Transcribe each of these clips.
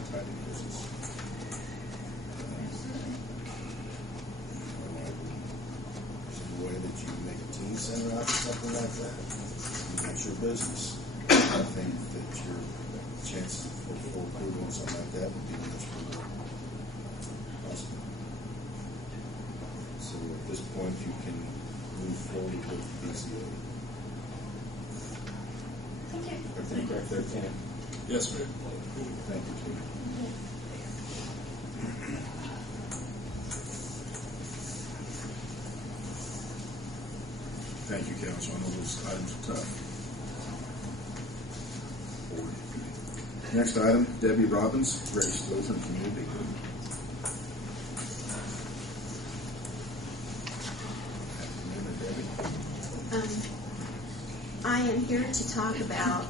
that type of business. There's a way that you can make a teen center out of something like that. That's your business. I think that your chances for full approval on something like that would be much more possible. So at this point, you can move forward with the PCA. Thank you. Everything correct there, Ken? Yes, sir. Thank you, Chief. Thank you, Council. I know those items are tough. Next item, Debbie Robbins, Grace Lutheran Community Group. Afternoon, Debbie. I am here to talk about,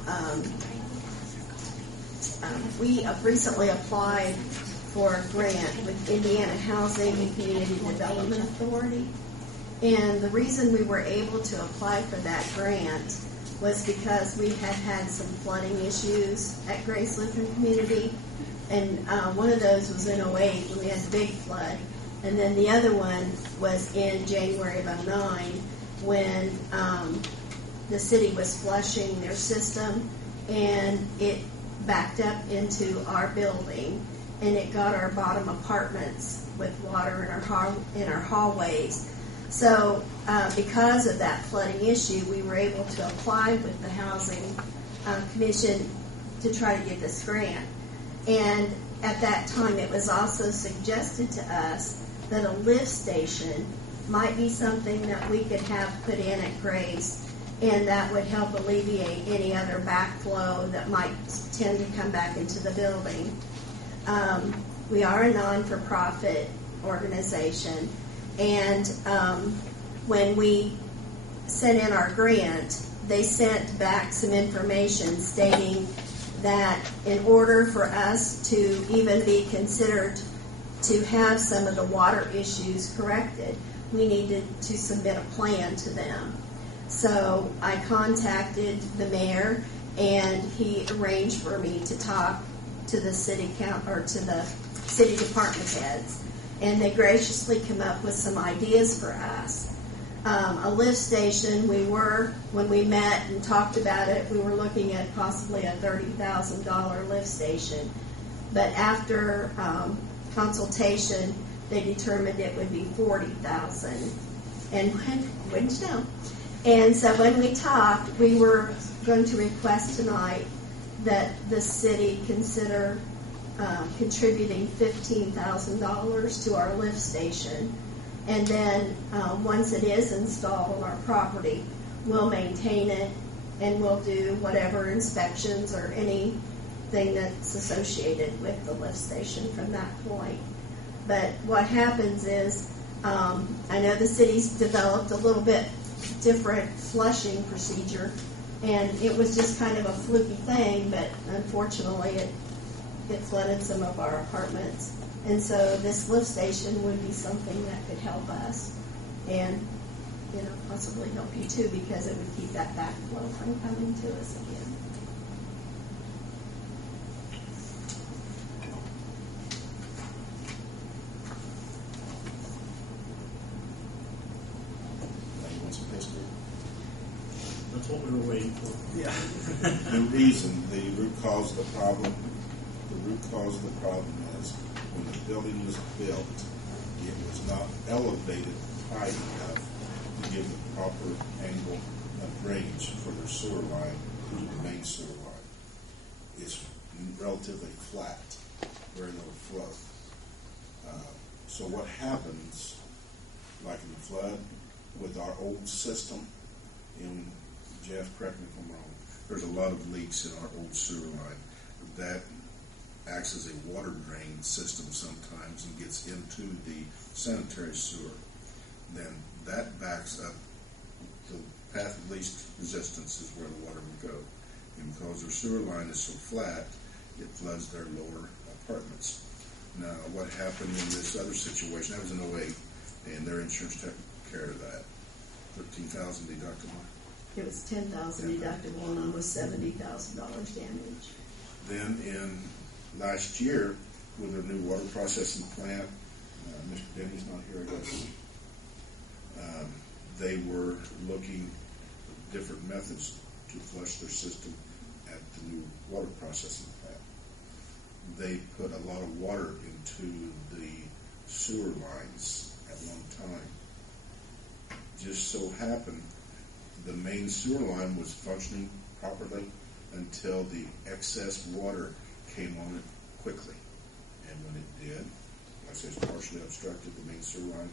we have recently applied for a grant with Indiana Housing and Community Development Authority. And the reason we were able to apply for that grant was because we had had some flooding issues at Grace Lutheran Community. And one of those was in 08 when we had the big flood. And then the other one was in January of 09 when the city was flushing their system and it backed up into our building and it got our bottom apartments with water in our hallways. So because of that flooding issue, we were able to apply with the Housing Commission to try to get this grant. And at that time, it was also suggested to us that a lift station might be something that we could have put in at Grace, and that would help alleviate any other backflow that might tend to come back into the building. We are a non-for-profit organization, and when we sent in our grant, they sent back some information stating that in order for us to even be considered to have some of the water issues corrected, we needed to submit a plan to them. So I contacted the mayor, and he arranged for me to talk to the city department heads, and they graciously come up with some ideas for us. A lift station, when we met and talked about it, we were looking at possibly a $30,000 lift station. But after consultation, they determined it would be $40,000. And wouldn't you know? And so when we talked, we were going to request tonight that the city consider contributing $15,000 to our lift station. And then once it is installed on our property, we'll maintain it and we'll do whatever inspections or anything that's associated with the lift station from that point. But what happens is, I know the city's developed a little bit different flushing procedure, and it was just kind of a fluky thing, but unfortunately it flooded some of our apartments. And so this lift station would be something that could help us and, possibly help you too, because it would keep that backflow from coming to us again. That's what we were waiting for. Yeah. The reason, the root cause of the problem is when the building was built, it was not elevated high enough to give the proper angle of range for their sewer line to the main sewer line. It's relatively flat, very little flow. So what happens, like in the flood, with our old system, in Jeff, correct me if I'm wrong, there's a lot of leaks in our old sewer line. That acts as a water drain system sometimes and gets into the sanitary sewer. Then that backs up the path of least resistance is where the water would go. And because their sewer line is so flat, it floods their lower apartments. Now, what happened in this other situation, that was in 08, and their insurance took care of that. $13,000 deductible. It was $10,000 deductible and almost $70,000 damage. Then in last year, with their new water processing plant, Mr. Denny's not here, I guess. They were looking at different methods to flush their system at the new water processing plant. They put a lot of water into the sewer lines at one time. Just so happened, the main sewer line was functioning properly until the excess water came on it quickly. And when it did, like I said, it partially obstructed the main sewer line.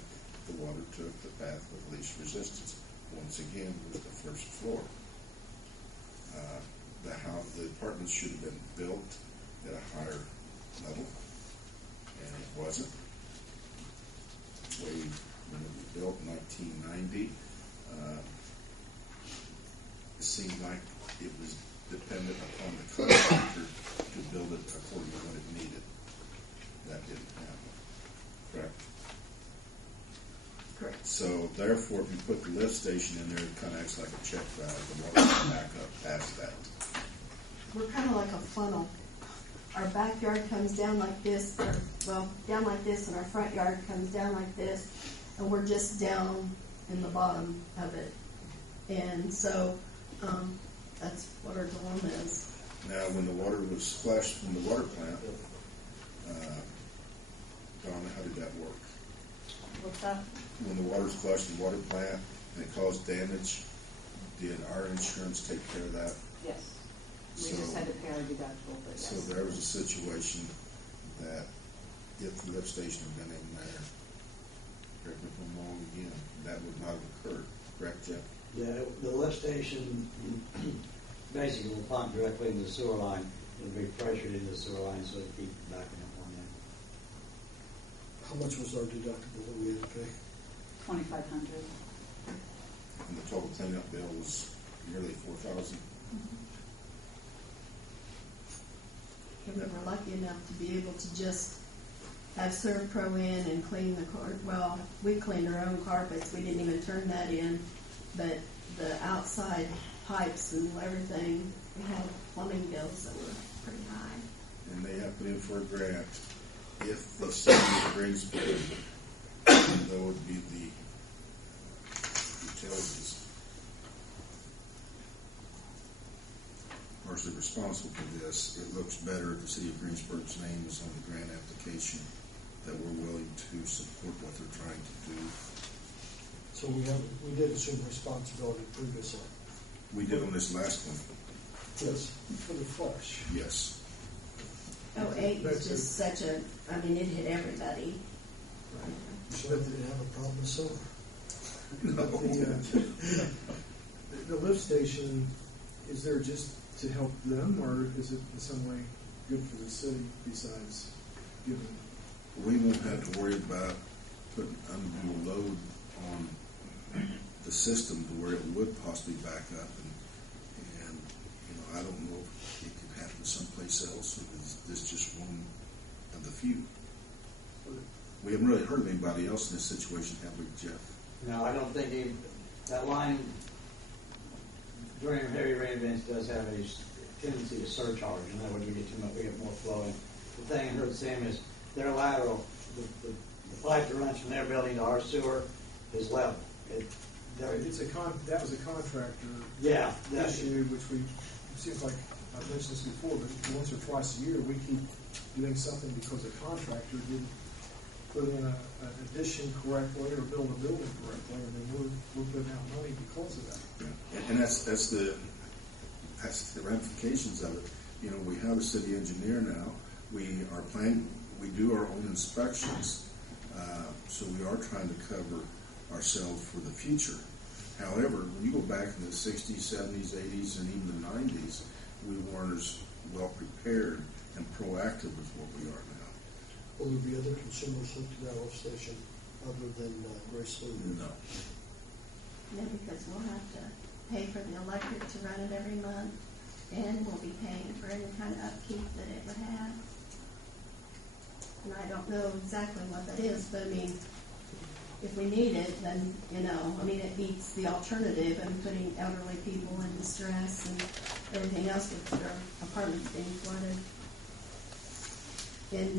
The water took the path of least resistance. Once again, it was the first floor. The apartments should have been built at a higher level, and it wasn't. When it was built in 1990, it seemed like it was dependent upon the contractor to build it according to what it needed. That didn't happen. Correct? Correct. So therefore, if you put the lift station in there, it kind of acts like a check valve. The water will back up past that. We're kind of like a funnel. Our backyard comes down like this, down like this, and our front yard comes down like this, and we're just down in the bottom of it. And so that's what our dilemma is. Now, when the water was flushed from the water plant, Donna, how did that work? What's that? When the water was flushed in the water plant and it caused damage, did our insurance take care of that? Yes. We So- just had to pay our deductible, but yes. So there was a situation that if the lift station had been in there, correct me if I'm wrong again, that would not have occurred. Correct, Jeff? Yeah, the lift station basically will pump directly into the sewer line. It'll be pressured into the sewer line so it keeps backing up on that. How much was our deductible that we had to pay? $2,500. And the total cleanup bill was nearly $4,000. And we were lucky enough to be able to just have ServPro in and clean the car. Well, we cleaned our own carpets. We didn't even turn that in. But the outside pipes and everything, we had plumbing bills that were pretty high. And they have put in for a grant. If the city of Greensburg, though would be the utilities, are responsible for this, it looks better if the city of Greensburg's name is on the grant application, that we're willing to support what they're trying to do. So we did assume responsibility previously. We did on this last one, Yes, for the flush. yes. 08 was just such a, I mean, it hit everybody. So they didn't have a problem with solar. No. The lift station, is there just to help them, or is it in some way good for the city besides giving? We won't have to worry about putting undue load on the system to where it would possibly back up, and I don't know if it could happen someplace else, or is this just one of the few? We haven't really heard of anybody else in this situation, have we, Jeff? No, I don't think that line during heavy rain events does have a tendency to surcharge. In other words, we get too much, we get more flow. And the thing I heard Sam is their lateral, the pipe that runs from their building to our sewer is level. That was a contractor Yeah, issue, which it seems like I've mentioned this before, but once or twice a year we keep doing something because a contractor didn't put in an addition correctly or build a building correctly, and then we're putting out money because of that. Yeah. And that's the ramifications of it. We have a city engineer now. We are planning. We do our own inspections, so we are trying to cover ourselves for the future. However, when you go back in the 60s, 70s, 80s, and even the 90s, we weren't as well prepared and proactive as what we are now. Will there be other consumers hooked to that lift station other than Greensburg? No. Yeah, because we'll have to pay for the electric to run it every month, and we'll be paying for any kind of upkeep that it would have. And I don't know exactly what that is, but I mean, if we need it, then, it beats the alternative of putting elderly people in distress and everything else with their apartments being flooded. in